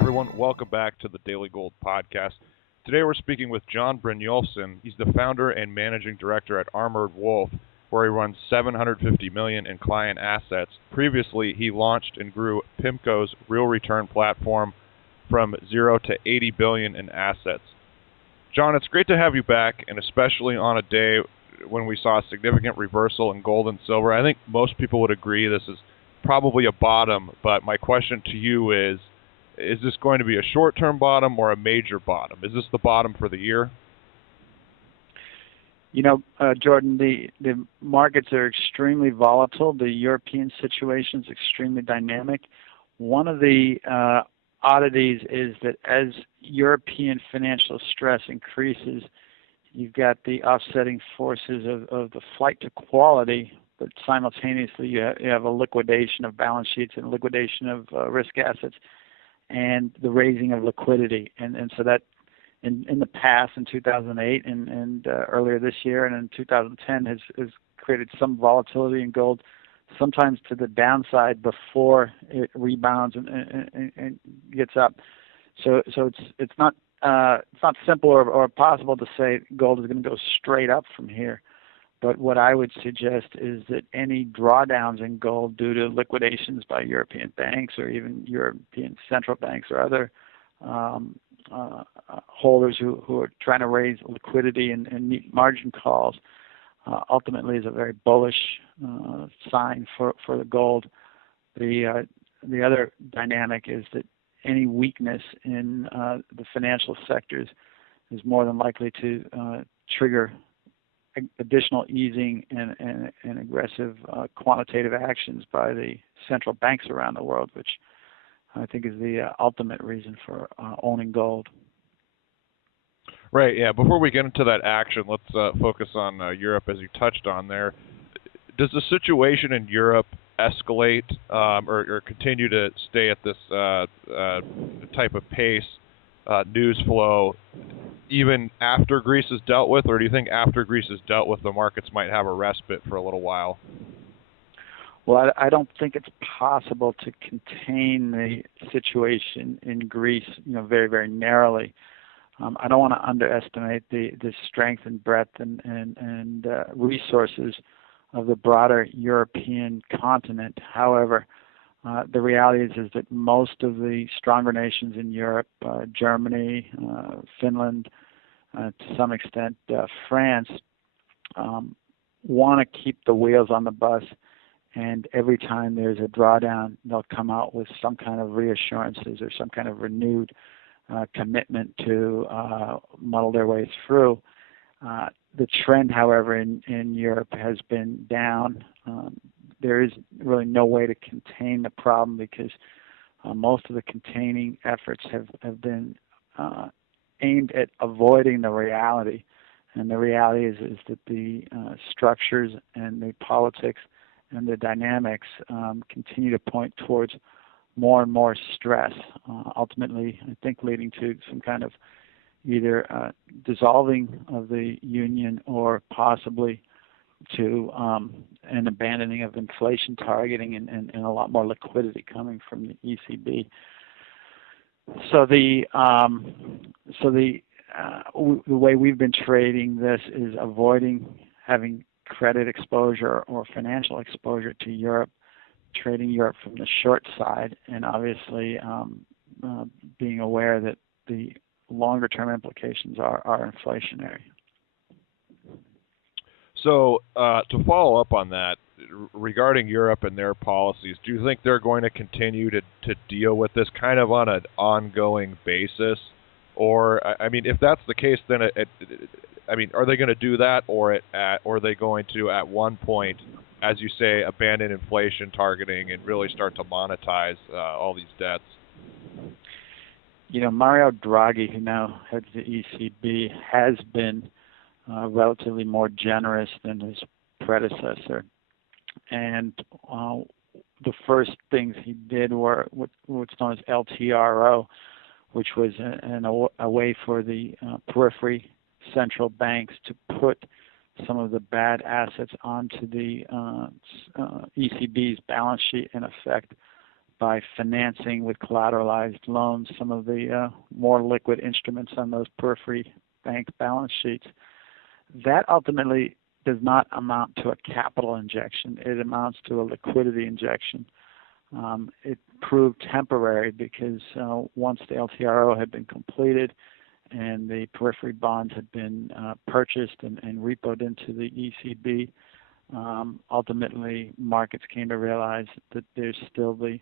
everyone. Welcome back to the Daily Gold Podcast. Today we're speaking with John Brynjolfsson. He's the founder and managing director at Armored Wolf, where he runs $750 million in client assets. Previously, he launched and grew PIMCO's real return platform from 0 to $80 billion in assets. John, it's great to have you back, and especially on a day when we saw a significant reversal in gold and silver. I think most people would agree this is probably a bottom, but my question to you is this going to be a short-term bottom or a major bottom? Is this the bottom for the year? You know, Jordan, the markets are extremely volatile. The European situation is extremely dynamic. One of the oddities is that as European financial stress increases, you've got the offsetting forces of the flight to quality, but simultaneously you have a liquidation of balance sheets and liquidation of risk assets and the raising of liquidity. And so that in the past, in 2008 and earlier this year and in 2010 has created some volatility in gold, sometimes to the downside before it rebounds and gets up. So it's not simple or possible to say gold is going to go straight up from here. But what I would suggest is that any drawdowns in gold due to liquidations by European banks or even European central banks or other holders who are trying to raise liquidity and meet margin calls ultimately is a very bullish sign for the gold. The other dynamic is that any weakness in the financial sectors is more than likely to trigger additional easing and aggressive quantitative actions by the central banks around the world, which I think is the ultimate reason for owning gold. Right, yeah. Before we get into that action, let's focus on Europe, as you touched on there. Does the situation in Europe escalate or continue to stay at this type of pace, news flow, even after Greece is dealt with, or do you think after Greece is dealt with, the markets might have a respite for a little while? Well, I don't think it's possible to contain the situation in Greece, very, very narrowly. I don't want to underestimate the strength and breadth and resources of the broader European continent. However, the reality is that most of the stronger nations in Europe, Germany, Finland, to some extent France, want to keep the wheels on the bus, and every time there's a drawdown, they'll come out with some kind of reassurances or some kind of renewed commitment to muddle their way through. The trend, however, in Europe has been down. There is really no way to contain the problem because most of the containing efforts have been aimed at avoiding the reality. And the reality is that the structures and the politics and the dynamics continue to point towards more and more stress, ultimately, I think, leading to some kind of either dissolving of the union or possibly to an abandoning of inflation targeting and a lot more liquidity coming from the ECB. So the way we've been trading this is avoiding having credit exposure or financial exposure to Europe, trading Europe from the short side, and obviously being aware that the longer-term implications are inflationary. So to follow up on that, regarding Europe and their policies, do you think they're going to continue to deal with this kind of on an ongoing basis? Or, I mean, if that's the case, then are they going to do that, or are they going to, at one point, as you say, abandon inflation targeting and really start to monetize all these debts? Mario Draghi, who now heads the ECB, has been relatively more generous than his predecessor. And the first things he did were what's known as LTRO, which was a way for the periphery central banks to put some of the bad assets onto the ECB's balance sheet, in effect, by financing with collateralized loans some of the more liquid instruments on those periphery bank balance sheets. That ultimately does not amount to a capital injection. It amounts to a liquidity injection. It proved temporary because once the LTRO had been completed and the periphery bonds had been purchased and repoed into the ECB, ultimately markets came to realize that there's still the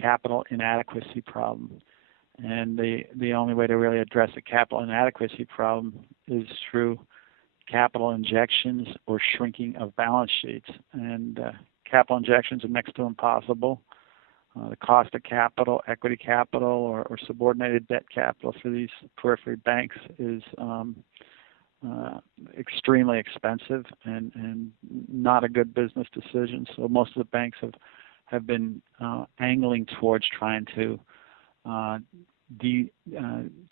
capital inadequacy problem. And the only way to really address the capital inadequacy problem is through capital injections or shrinking of balance sheets. And capital injections are next to impossible. The cost of capital, equity capital, or subordinated debt capital for these periphery banks is extremely expensive and not a good business decision. So most of the banks have been angling towards trying to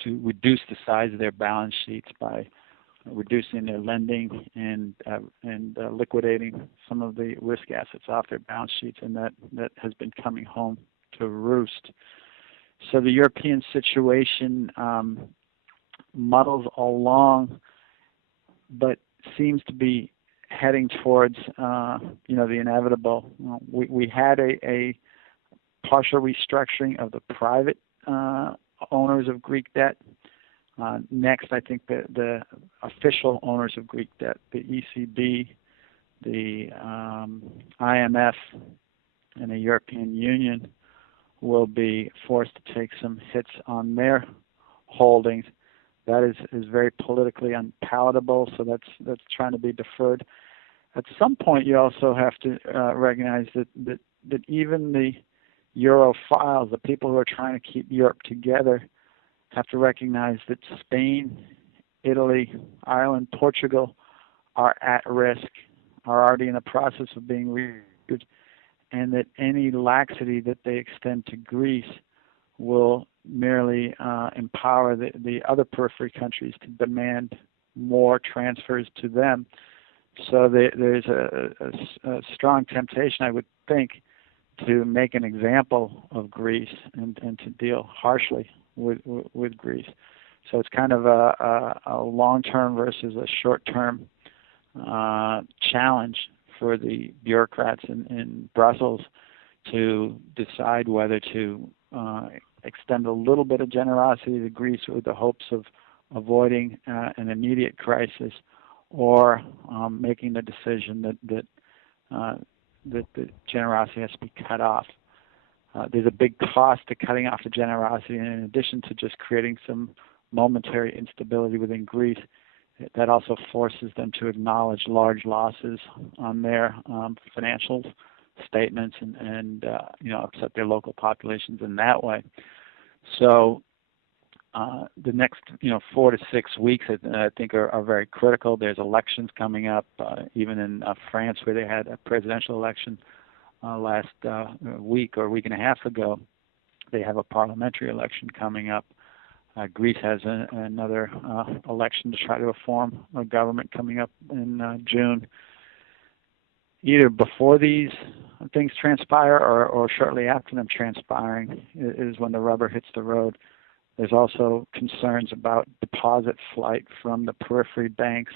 reduce the size of their balance sheets by reducing their lending and liquidating some of the risk assets off their balance sheets, and that has been coming home to roost. So the European situation muddles along, but seems to be heading towards the inevitable. We had a partial restructuring of the private owners of Greek debt. Next, I think the official owners of Greek debt, the ECB, the IMF, and the European Union, will be forced to take some hits on their holdings. That is very politically unpalatable, so that's trying to be deferred. At some point, you also have to recognize that even the Europhiles, the people who are trying to keep Europe together, have to recognize that Spain, Italy, Ireland, Portugal are at risk, are already in the process of being reviewed, and that any laxity that they extend to Greece will merely empower the other periphery countries to demand more transfers to them. So there's a strong temptation, I would think, to make an example of Greece and to deal harshly with Greece. So it's kind of a long-term versus a short-term challenge for the bureaucrats in Brussels to decide whether to extend a little bit of generosity to Greece with the hopes of avoiding an immediate crisis, or making the decision that the generosity has to be cut off. There's a big cost to cutting off the generosity, and in addition to just creating some momentary instability within Greece, that also forces them to acknowledge large losses on their financial statements and upset their local populations in that way. So the next 4 to 6 weeks, I think, are very critical. There's elections coming up, even in France, where they had a presidential election last week or week and a half ago. They have a parliamentary election coming up. Greece has another election to try to form a government coming up in June. Either before these things transpire or shortly after them transpiring is when the rubber hits the road. There's also concerns about deposit flight from the periphery banks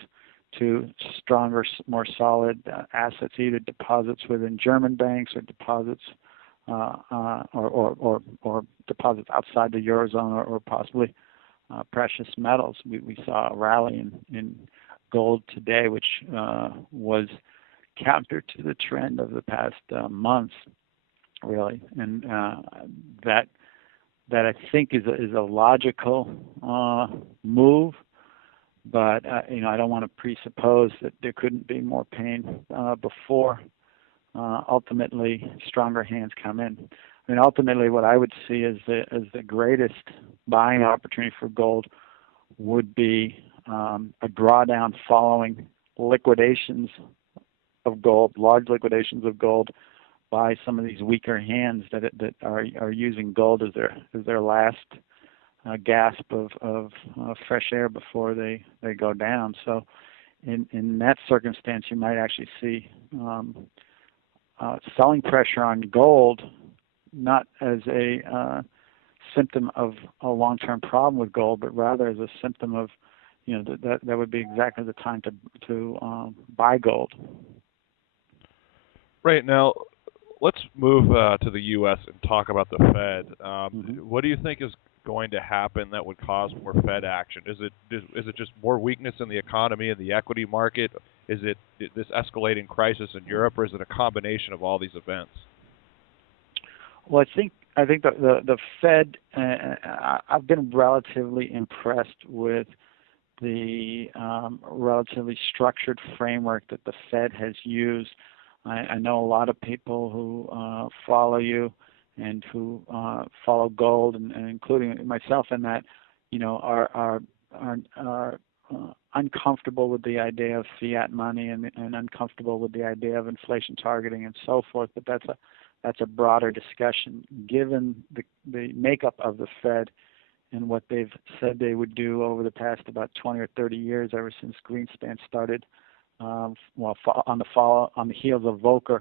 to stronger, more solid assets, either deposits within German banks or deposits or deposits outside the Eurozone or possibly precious metals. We saw a rally in gold today, which was counter to the trend of the past months, really, and that I think is a logical move. But I don't want to presuppose that there couldn't be more pain before ultimately stronger hands come in. I mean, ultimately, what I would see as the greatest buying opportunity for gold would be a drawdown following liquidations of gold, large liquidations of gold by some of these weaker hands that are using gold as their last gasp of fresh air before they go down. So in that circumstance, you might actually see selling pressure on gold not as a symptom of a long-term problem with gold, but rather as a symptom of, that would be exactly the time to buy gold. Right now, let's move to the U.S. and talk about the Fed. What do you think is going to happen that would cause more Fed action? Is it just more weakness in the economy and the equity market? Is it this escalating crisis in Europe, or is it a combination of all these events? Well, I think the Fed. I've been relatively impressed with the relatively structured framework that the Fed has used. I know a lot of people who follow you and who follow gold, and including myself in that, are uncomfortable with the idea of fiat money and uncomfortable with the idea of inflation targeting and so forth. But that's a broader discussion. Given the makeup of the Fed and what they've said they would do over the past about 20 or 30 years, ever since Greenspan started, on the heels of Volcker,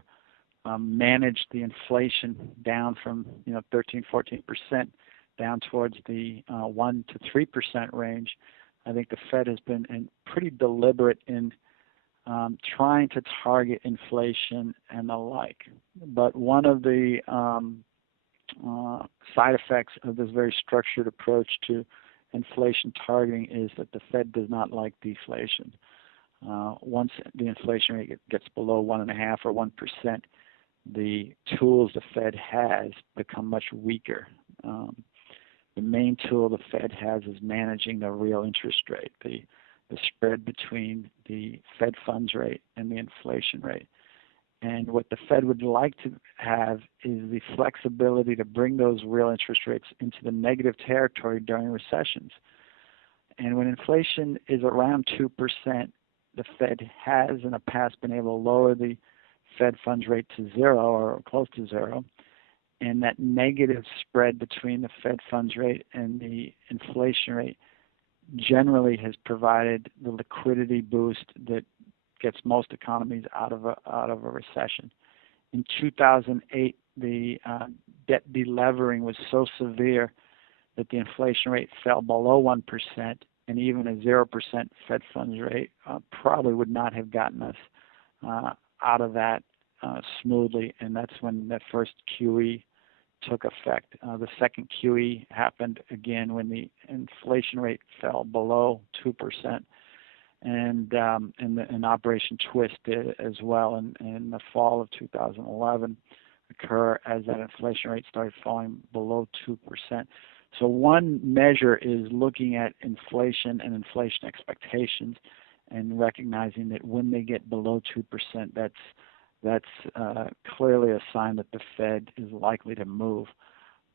managed the inflation down from 13-14% down towards the 1 to 3% range. I think the Fed has been pretty deliberate in trying to target inflation and the like. But one of the side effects of this very structured approach to inflation targeting is that the Fed does not like deflation. Once the inflation rate gets below 1.5 or 1%, the tools the Fed has become much weaker. The main tool the Fed has is managing the real interest rate, the spread between the Fed funds rate and the inflation rate. And what the Fed would like to have is the flexibility to bring those real interest rates into the negative territory during recessions. And when inflation is around 2%, the Fed has in the past been able to lower the Fed funds rate to 0 or close to 0. And that negative spread between the Fed funds rate and the inflation rate generally has provided the liquidity boost that gets most economies out of a recession. In 2008, the debt delevering was so severe that the inflation rate fell below 1%, and even a 0% Fed funds rate probably would not have gotten us out of that smoothly, and that's when that first QE took effect. The second QE happened again when the inflation rate fell below 2%, and Operation Twist did as well in the fall of 2011 occur as that inflation rate started falling below 2%. So one measure is looking at inflation and inflation expectations and recognizing that when they get below 2%, that's clearly a sign that the Fed is likely to move.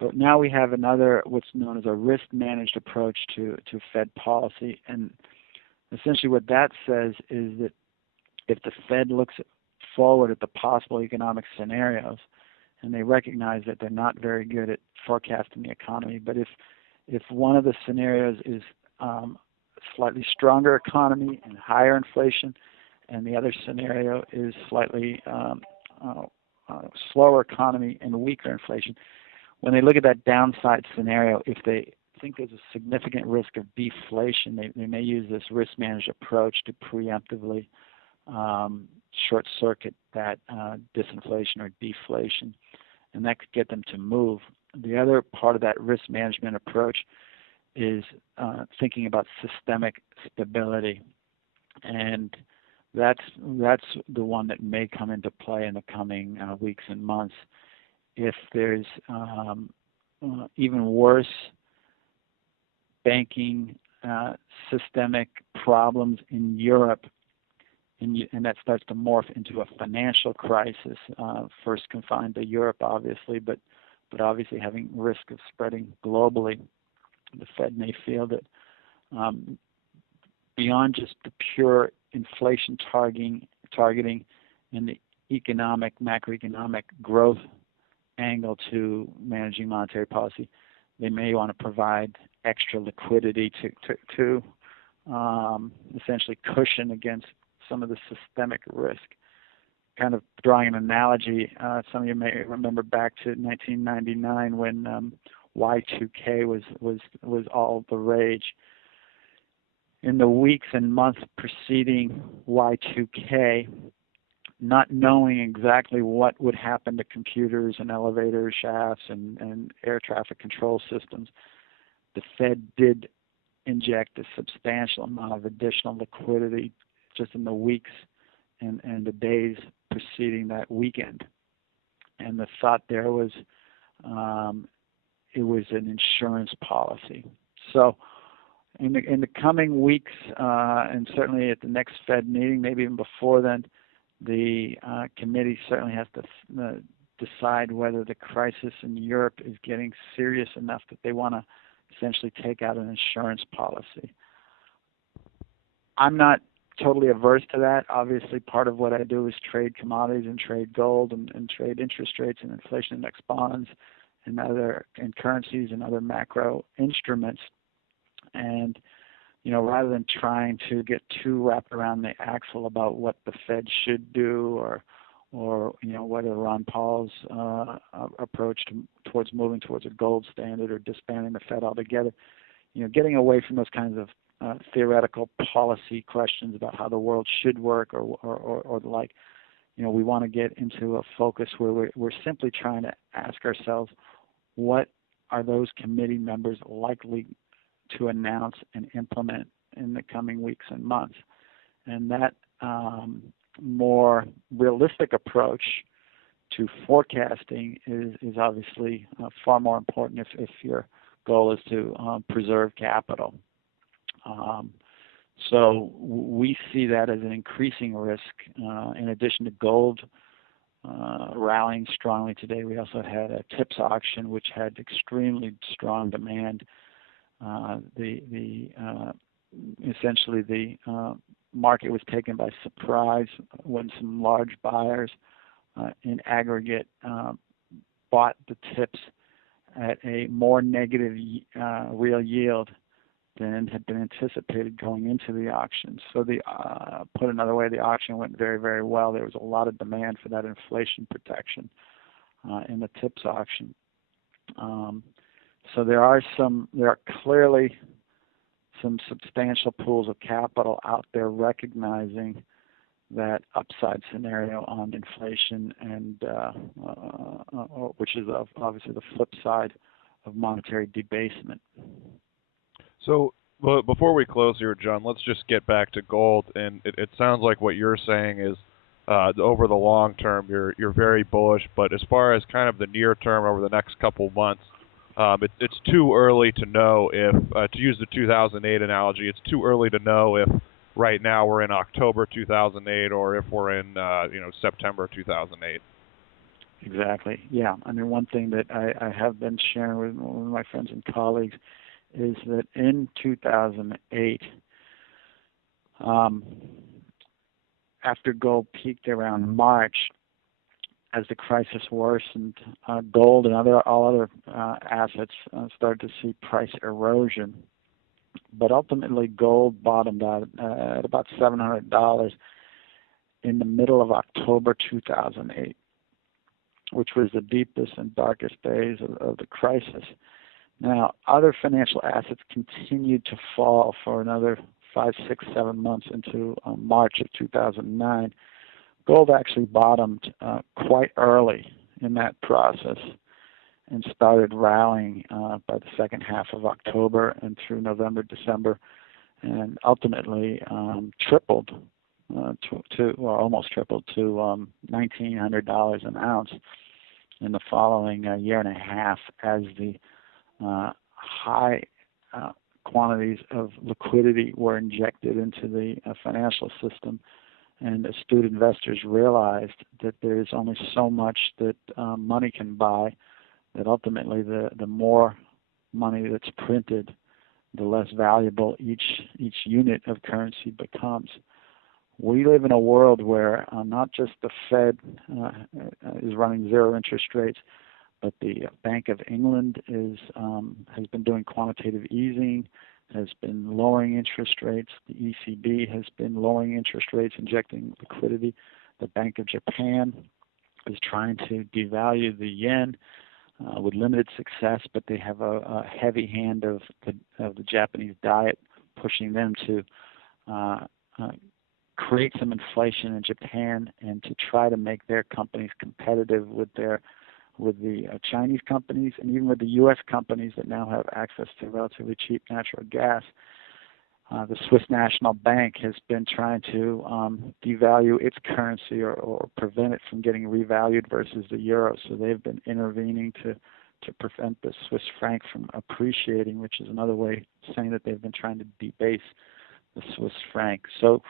But now we have another, what's known as a risk-managed approach to Fed policy. And essentially what that says is that if the Fed looks forward at the possible economic scenarios, and they recognize that they're not very good at forecasting the economy, but if one of the scenarios is a slightly stronger economy and higher inflation, and the other scenario is slightly slower economy and weaker inflation, when they look at that downside scenario, if they think there's a significant risk of deflation, they may use this risk-managed approach to preemptively short-circuit that disinflation or deflation, and that could get them to move. The other part of that risk management approach is thinking about systemic stability, and that's the one that may come into play in the coming weeks and months. If there's even worse banking systemic problems in Europe, and that starts to morph into a financial crisis, first confined to Europe, obviously, but obviously having risk of spreading globally, the Fed may feel that beyond just the pure inflation targeting and the macroeconomic growth angle to managing monetary policy, they may want to provide extra liquidity to essentially cushion against some of the systemic risk. kind of drawing an analogy, some of you may remember back to 1999 when Y2K was all the rage. In the weeks and months preceding Y2K, not knowing exactly what would happen to computers and elevator shafts and air traffic control systems, the Fed did inject a substantial amount of additional liquidity just in the weeks and the days preceding that weekend. And the thought there was it was an insurance policy. So in the coming weeks, and certainly at the next Fed meeting, maybe even before then, the committee certainly has to decide whether the crisis in Europe is getting serious enough that they want to essentially take out an insurance policy. I'm not totally averse to that. Obviously, part of what I do is trade commodities and trade gold and trade interest rates and inflation index bonds and currencies and other macro instruments. And rather than trying to get too wrapped around the axle about what the Fed should do or whether Ron Paul's approach towards moving towards a gold standard or disbanding the Fed altogether, getting away from those kinds of theoretical policy questions about how the world should work or the like, we want to get into a focus where we're simply trying to ask ourselves, what are those committee members likely to announce and implement in the coming weeks and months? And that more realistic approach to forecasting is obviously far more important if your goal is to preserve capital. So we see that as an increasing risk. In addition to gold rallying strongly today, we also had a TIPS auction which had extremely strong demand. Essentially the market was taken by surprise when some large buyers in aggregate bought the TIPS at a more negative real yield than had been anticipated going into the auction. So put another way, the auction went very, very well. There was a lot of demand for that inflation protection in the TIPS auction. So there are clearly some substantial pools of capital out there recognizing that upside scenario on inflation, and which is obviously the flip side of monetary debasement. So before we close here, John, let's just get back to gold. And it sounds like what you're saying is over the long term, you're very bullish. But as far as kind of the near term, over the next couple of months, it's too early to know if, to use the 2008 analogy, it's too early to know if right now we're in October 2008 or if we're in September 2008. Exactly. Yeah. I mean, one thing that I have been sharing with one of my friends and colleagues is that in 2008, after gold peaked around March, as the crisis worsened, gold and all other assets started to see price erosion. But ultimately, gold bottomed out at about $700 in the middle of October 2008, which was the deepest and darkest days of the crisis. Now, other financial assets continued to fall for another 5, 6, 7 months into March of 2009. Gold actually bottomed quite early in that process and started rallying by the second half of October and through November, December, and ultimately tripled almost tripled to $1,900 an ounce in the following year and a half, as the high quantities of liquidity were injected into the financial system, and astute investors realized that there is only so much that money can buy, that ultimately the more money that's printed, the less valuable each unit of currency becomes. We live in a world where not just the Fed is running zero interest rates, but the Bank of England has been doing quantitative easing. has been lowering interest rates. The ECB has been lowering interest rates, injecting liquidity. The Bank of Japan is trying to devalue the yen with limited success, but they have a heavy hand of the Japanese diet pushing them to create some inflation in Japan and to try to make their companies competitive with the Chinese companies and even with the U.S. companies that now have access to relatively cheap natural gas. The Swiss National Bank has been trying to devalue its currency or prevent it from getting revalued versus the euro. So they've been intervening to prevent the Swiss franc from appreciating, which is another way of saying that they've been trying to debase the Swiss franc. So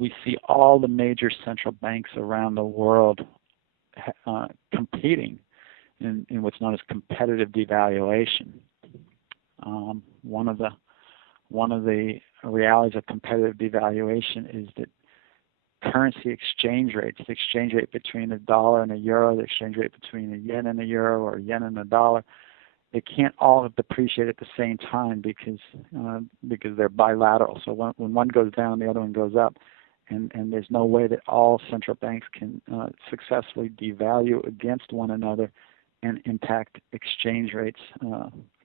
we see all the major central banks around the world competing in what's known as competitive devaluation. One of the realities of competitive devaluation is that currency exchange rates, the exchange rate between a dollar and a euro, the exchange rate between a yen and a euro or a yen and a dollar, they can't all depreciate at the same time because they're bilateral. So when one goes down, the other one goes up. And there's no way that all central banks can successfully devalue against one another and impact exchange rates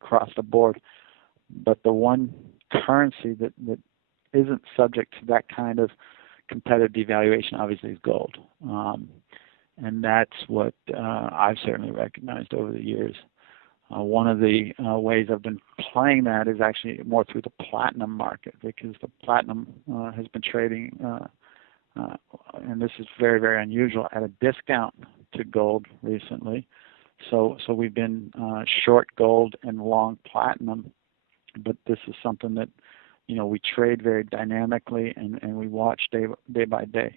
across the board. But the one currency that isn't subject to that kind of competitive devaluation obviously is gold. And that's what I've certainly recognized over the years. One of the ways I've been playing that is actually more through the platinum market, because the platinum has been trading, and this is very, very unusual, at a discount to gold recently. So we've been short gold and long platinum, but this is something that we trade very dynamically and we watch day by day.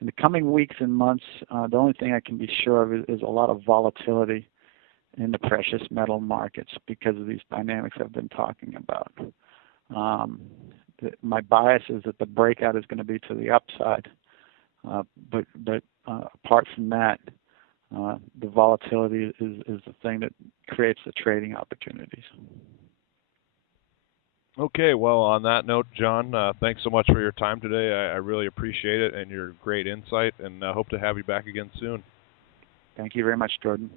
In the coming weeks and months, the only thing I can be sure of is a lot of volatility in the precious metal markets because of these dynamics I've been talking about. My bias is that the breakout is going to be to the upside, but apart from that, the volatility is the thing that creates the trading opportunities. Okay, well, on that note, John, thanks so much for your time today. I really appreciate it and your great insight, and hope to have you back again soon. Thank you very much, Jordan.